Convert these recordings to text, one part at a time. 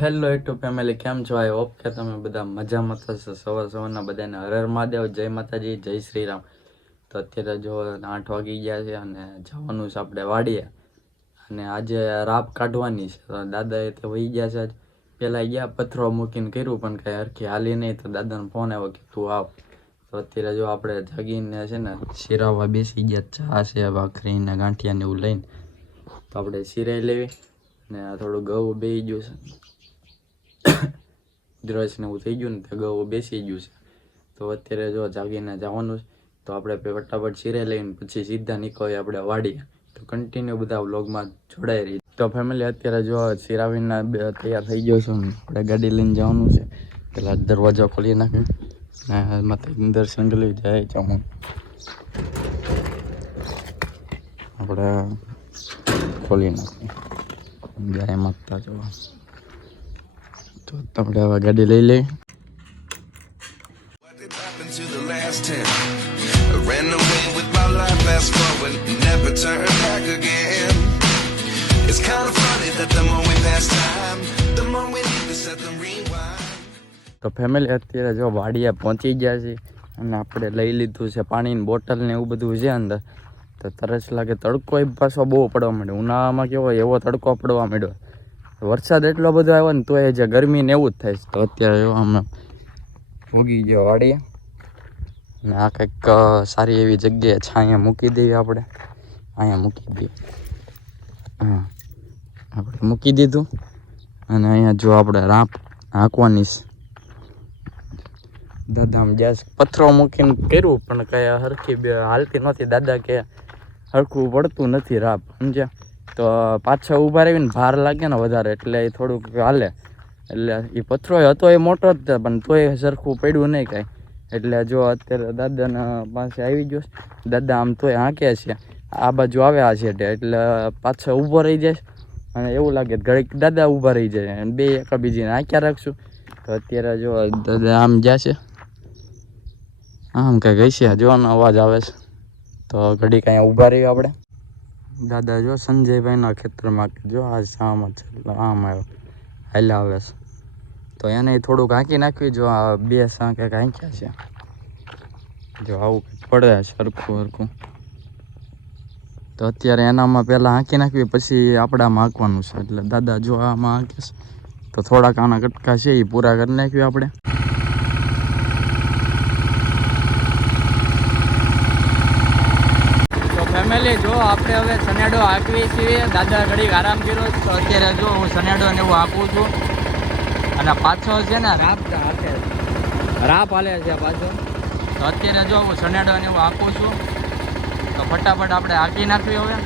Hello YouTube family, કેમ છો? I hope કે તમે બધા મજામાં થશો. સવારના બધાને હર હર મહાદેવ, જય માતાજી, જય શ્રી રામ. તો અત્યારે જો 8 વાગી ગયા છે અને જવાનું છે આપણે વાડીએ. અને આજે રાપ કાઢવાની છે. તો દાદાએ તો વહી ગયા છે. પહેલાં ગયા પથરો મૂકીને કર્યું, પણ કાંઈ હરખી હાલી નહીં. તો દાદાનો ફોન આવ્યો કે તું આવ. તો અત્યારે જો આપણે જાગીને છે ને શિરાવા બેસી ગયા. ચા છે, ભાખરીને ગાંઠિયાને એવું લઈને. તો આપણે શિરાઈ લેવી ને થોડું ઘઉં બેસી ગયું છે. દ્રશ ને એવું થઈ ગયું ને, તો ઘઉં બેસી ગયું છે. તો અત્યારે જો જાગીને જવાનું છે. તો આપણે ફટાફટ શિરાઈ લઈને પછી સીધા નીકળીએ આપણે વાડીએ. તો કન્ટિન્યુ બધા વ્લોગમાં જોડાઈ રહી. તો ફેમિલી અત્યારે જો શિરાવીના તૈયાર થઈ ગયો છું. આપણે ગાડી લઈને જવાનું છે. પેલા દરવાજો ખોલી નાખે ને માતા દર્શન કરી જાય જાઉં. આપણે ખોલી નાખીએ જાય માગતા જોવા. તો આપણે હવે ગાડી લઈ લઈએ. તો ફેમિલી અત્યારે જો વાડીએ પહોંચી ગયા છે અને આપણે લઈ લીધું છે પાણીની બોટલ ને એવું બધું છે અંદર. તો તરસ લાગે, તડકો પાછો બહુ પડવા માંડ્યો. ઉનાળામાં કેવો એવો તડકો પડવા માંડ્યો. વરસાદ એટલો બધો આવ્યો ને તો એ જે ગરમી ને એવું જ થાય. તો અત્યારે અમે ભોગી ગયો વાડીએ ને આ કંઈક સારી એવી જગ્યાએ છાંયા મૂકી દઈએ આપણે. અહીંયા મૂકી દઈએ. હા, આપણે મૂકી દીધું અને અહીંયા જો આપણે રાપ હાંકવાની છે. દાદા આમ ગેસ પથરો મૂકીને કર્યું, પણ કઈ હરખી હાલતી નથી. દાદા કે હરખું પડતું નથી રાપ, સમજ્યા? તો પાછા ઊભા રહીને ભાર લાગે ને વધારે, એટલે એ થોડુંક હાલે. એટલે એ પથરો હતો એ મોટો જ હતો, પણ તોય સરખું પડ્યું નહીં કાંઈ. એટલે જો અત્યારે દાદાના પાસે આવી ગયો. દાદા આમ તોય હાંકે છે, આ બાજુ આવ્યા છે એટલે પાછા ઊભો રહી જાય. અને એવું લાગે ઘડીક દાદા ઊભા રહી જાય અને બે એકબીજીને હાંક્યા રાખશું. તો અત્યારે જો દાદા આમ જશે, આમ કંઈક હશે, જોવાનો અવાજ આવે છે. તો ઘડીક અહીંયા ઊભા રહીએ આપણે. દાદા જો સંજયભાઈના ખેતરમાં જો આ આમ જ આમ આવ્યો હાલ્યા આવે છે. તો એને થોડુંક હાંકી નાખ્યું. જો આ બે સાં કંઈક હાંક્યા છે. જો આવું કંઈક પડે છે હરખું હરખું. તો અત્યારે એનામાં પહેલાં હાંકી નાખવી, પછી આપણામાં હાંકવાનું છે. એટલે દાદા જો આમાં હાંકીશ તો થોડાક આના કટકા છે એ પૂરા કરી નાખ્યું આપણે. ફેમિલી જો આપણે હવે સનેડો હાંકવી છીએ. દાદા ઘડીક આરામ કર્યો. તો અત્યારે જો હું સનેડો ને એવું હાંકું છું. અને પાછો છે ને રાપ હાલે છે પાછો. તો અત્યારે જો હું સનેડો ને એવું હાંકું છું. તો ફટાફટ આપણે હાંકી નાખવી હવે.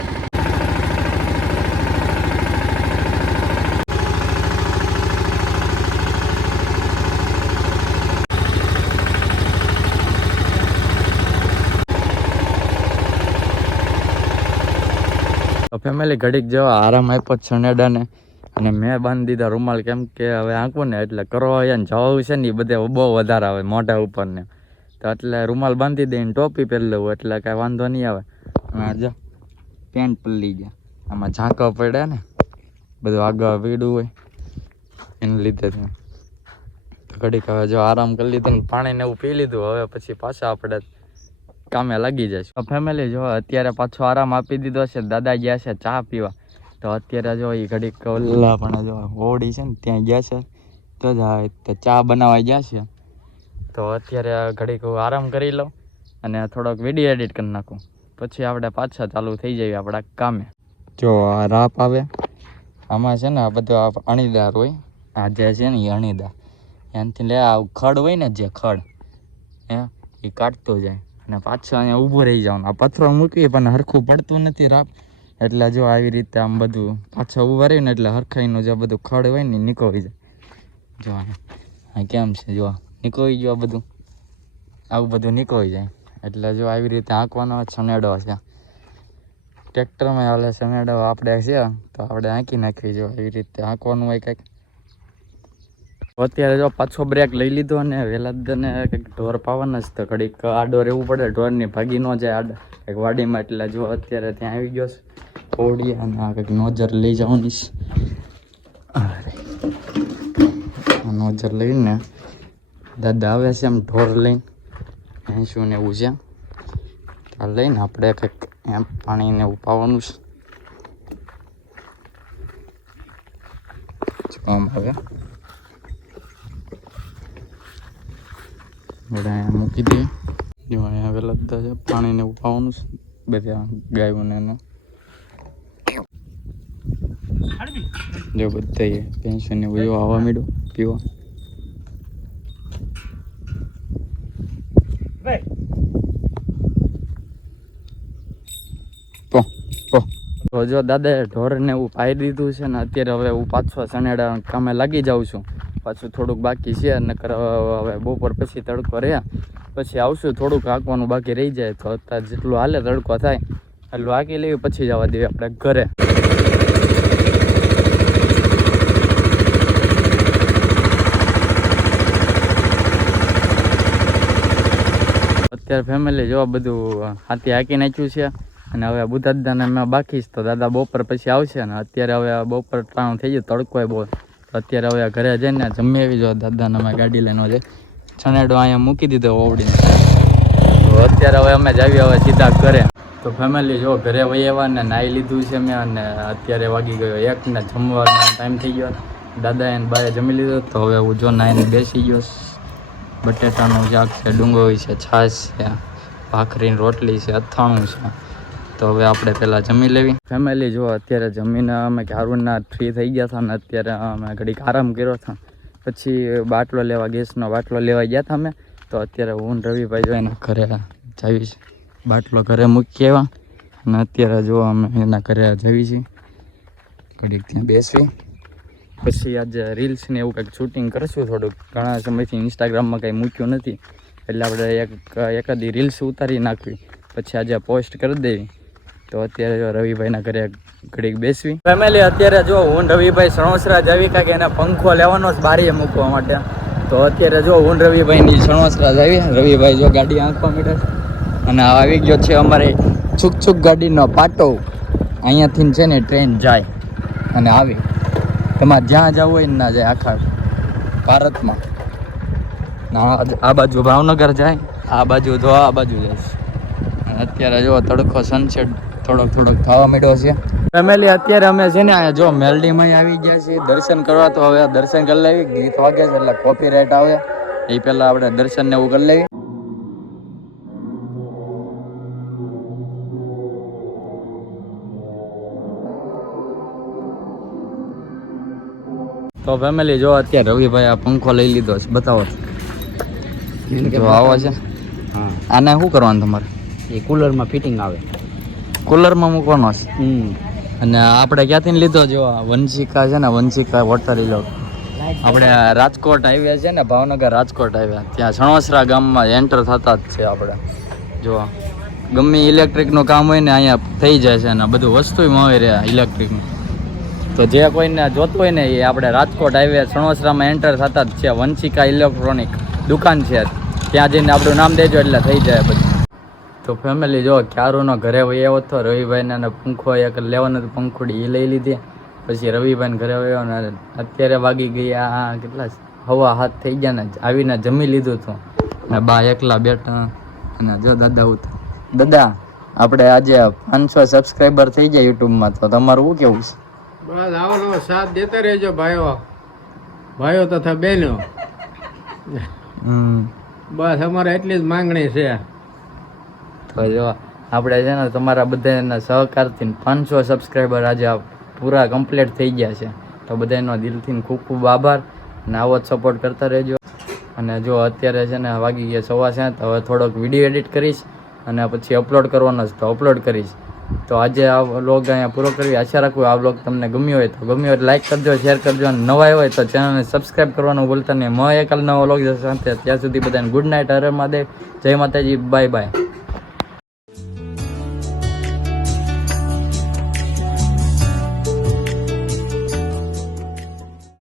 તો ફેમિલી ઘડીક જેવા આરામ આપ્યો સનેડાને અને મેં બાંધી દીધા રૂમાલ. કેમ કે હવે આંકવું ને એટલે કરવા ને જવું છે ને એ બધે બહુ વધારે આવે મોઢા ઉપર ને. તો એટલે રૂમાલ બાંધી દઈને ટોપી પહેરી લેવું એટલે કાંઈ વાંધો નહીં આવે. અને જો પેન્ટ પલળી ગયા, આમાં ઝાંકો પડ્યા ને બધું આગળ પીડું હોય એને લીધે. તો ઘડીક હવે જો આરામ કરી લીધો ને પાણી ને એવું પી લીધું. હવે પછી પાછા આપણે કામે લાગી જાય. તો ફેમિલી જો અત્યારે પાછો આરામ આપી દીધો છે. દાદા ગયા છે ચા પીવા. તો અત્યારે જો એ ઘડીક ઓલા પણ જો હોડી છે ને ત્યાં ગયા છે. તો ચા બનાવવા ગયા છે. તો અત્યારે ઘડીક આરામ કરી લઉં અને થોડોક વિડીયો એડિટ કરી નાખું. પછી આપણે પાછા ચાલુ થઈ જઈએ આપણા કામે. જો આ રાપ આવે આમાં છે ને આ બધું અણીદાર હોય. આ જે છે ને એ અણીદાર એનાથી લે આ ખડ હોય ને જે ખડ એ કાઢતો જાય અને પાછું અહીંયા ઊભું રહી જવાનું. આ પથ્થરો મૂકવી પણ હરખું પડતું નથી રાપ. એટલે જો આવી રીતે આમ બધું પાછળ ઊભા રહ્યું ને એટલે હરખાઈનું જે બધું ખડ હોય ને નીકળી જાય. જો આ કેમ છે, જો નીકળી ગયું બધું, આવું બધું નીકળી જાય. એટલે જો આવી રીતે હાંકવાનો સનેડો છે. ટ્રેક્ટરમાં હાલે સનેડો આપણે છે તો આપણે હાંકી નાખવી. જો એવી રીતે હાંકવાનું હોય કંઈક. અત્યારે જો પાછો બ્રેક લઈ લીધો અને વેલાદને કંઈક ઢોર પાવાના જ. તો ઘડીક આડો રહેવું પડે, ઢોરની ભાગી ન જાય આડા કંઈક વાડીમાં. એટલે જો અત્યારે ત્યાં આવી ગયો છે ઓડી અને આ કંઈક નોજર લઈ જવાની છે. નોઝર લઈને દાદા આવે છે એમ ઢોર લઈને ભેંસું ને એવું છે આ લઈને આપણે કંઈક એમ પાણીને એવું પાવાનું છે આમ હવે અહીંયા મૂકી દઈએ જો અહીંયા હવે લગતા છે પાણીને એવું પાવાનું છે બધા ગાયોને એનો જો બધા પેન્શન એવું જો આવવા માંડ્યું પીવા તો જો દાદાએ ઢોરને એવું પાઈ દીધું છે ને અત્યારે હવે હું પાછો સનેડા કામે લાગી જાઉં છું પાછું થોડુંક બાકી છે નકર હવે બપોર પછી તડકો રહ્યા પછી આવશું થોડુંક હાંકવાનું બાકી રહી જાય તો અત્યારે જેટલું હાલે તડકો થાય એટલું હાંકી લેવી પછી જવા દેવી આપણે ઘરે અત્યારે ફેમિલી જો બધું હાથી હાંકી નાખ્યું છે અને હવે બુધાદાને મેં બાકી જ તો દાદા બપોર પછી આવશે ને અત્યારે હવે બપોર 3 થઈ ગયું તડકો બહુ તો અત્યારે હવે ઘરે જઈને જમી આવી જો દાદાને અમે ગાડી લઈને છે છનેડો અહીંયા મૂકી દીધો ઓવડીને તો અત્યારે હવે અમે જાવી હવે સીધા ઘરે તો ફેમિલી જો ઘરે વહી આવ્યા ને નાહી લીધું છે મેં અને અત્યારે વાગી ગયો 1 ને જમવાનો ટાઈમ થઈ ગયો દાદા એને બાએ જમી લીધો તો હવે હું જો નાહીને બેસી ગયો બટેટાનું શાક છે ડુંગળી છે છાશ છે ભાખરીની રોટલી છે અથાણું છે તો હવે આપણે પહેલાં જમી લેવી ફેમિલી જો અત્યારે જમીને અમે હારુનના ફ્રી થઈ ગયા હતા ને અત્યારે અમે ઘડીક આરામ કર્યો હતા પછી બાટલો લેવા ગેસનો બાટલો લેવા ગયા હતા અમે તો અત્યારે હું રવિભાઈ જો એના ઘરે જાવી છે બાટલો ઘરે મૂકી આવ્યા અને અત્યારે જો અમે એના ઘરે જવી છીએ ઘડીક ત્યાં બેસવી પછી આજે રીલ્સ ને એવું કંઈક શૂટિંગ કરશું થોડુંક ઘણા સમયથી ઇન્સ્ટાગ્રામમાં કંઈ મૂક્યું નથી એટલે આપણે એકાદી રીલ્સ ઉતારી નાખવી પછી આજે પોસ્ટ કરી દેવી તો અત્યારે જો રવિભાઈના ઘરે ઘડીક બેસવી ફેમિલી અત્યારે જો હું રવિભાઈ સણોસરા જાવી કાંઈક એને પંખો લેવાનો જ બારીએ મૂકવા માટે તો અત્યારે જો હું રવિભાઈની સણોસરા જાવી રવિભાઈ જો ગાડી આંખવા મીડે અને આવી ગયો છે અમારે છુક ગાડીનો પાટો અહીંયાથી છે ને ટ્રેન જાય અને આવી તમારે જ્યાં જવું હોય ને ના જાય આખા ભારતમાં આ બાજુ ભાવનગર જાય આ બાજુ તો આ બાજુ જાય અત્યારે જો તડકો સનસેટ થોડોક થવા માંડ્યો છે ફેમિલી અત્યારે અમે છે ને અહીંયા જો મેલડીમાં આવી ગયા છીએ દર્શન કરવા તો હવે દર્શન કરી લેવી ગીત વાગે છે એટલે કોપી રાઈટ આવે એ પહેલાં આપણે દર્શન ને એવું કરી લેવી તો ફેમિલી જો અત્યારે રવિભાઈ આ પંખો લઈ લીધો છે બતાવો જો આવો છે હા આને શું કરવાનું તમારે એ કુલરમાં ફિટિંગ આવે કુલરમાં મૂકવાનો છે અને આપણે ક્યાંથી લીધો જો વંશિકા છે ને વંશિકા વોટર લીધો આપણે રાજકોટ આવ્યા છે ને ભાવનગર રાજકોટ આવ્યા ત્યાં સણોસરા ગામમાં એન્ટર થતા જ છે આપણે જો ગમે ઇલેક્ટ્રિકનું કામ હોય ને અહીંયા થઈ જાય છે ને બધું વસ્તુ મળી રહે ઇલેક્ટ્રિકનું તો જે કોઈને જોતું હોય ને એ આપણે રાજકોટ આવ્યા સણોસરામાં એન્ટર થતા જ છે વંશિકા ઇલેક્ટ્રોનિક દુકાન છે ત્યાં જઈને આપણું નામ દેજો એટલે થઈ જાય બધું તો ફેમિલી જો ક્યારોનો ઘરે વહી આવ્યો હતો રવિભાઈને પંખો એક લેવાનું હતું પંખોડી એ લઈ લીધી પછી રવિભાઈને ઘરે વહ્યો ને અત્યારે વાગી ગયા કેટલા 7:30 થઈ ગયા ને આવીને જમી લીધું હતું ને બા એકલા બેઠા અને જો દાદા દાદા આપણે આજે 500 સબસ્ક્રાઈબર થઈ ગયા યુટ્યુબમાં તો તમારું શું કેવું છે બસ આવો સાથ દેતા રહેજો ભાઈઓ તથા બહેનો બસ અમારે એટલી જ માંગણી છે તો જો આપણે છે ને તમારા બધાના સહકારથી 500 સબસ્ક્રાઈબર આજે પૂરા કમ્પ્લીટ થઈ ગયા છે તો બધાનો દિલથી ખૂબ ખૂબ આભાર અને આવો જ સપોર્ટ કરતા રહેજો અને જો અત્યારે છે ને વાગી ગયા 7:15 તો હવે થોડોક વિડીયો એડિટ કરીશ અને પછી અપલોડ કરવાનો છે તો અપલોડ કરીશ તો આજે આ વ્લોગ અહીંયા પૂરો કરવી આશા રાખું આ વ્લોગ તમને ગમ્યો હોય તો લાઈક કરજો શેર કરજો અને નવા હોય તો ચેનલને સબસ્ક્રાઈબ કરવાનું ભૂલતા નહીં એક નવો વ્લોગ સાથે ત્યાં સુધી બધાને ગુડ નાઇટ હર મહાદેવ જય માતાજી બાય બાય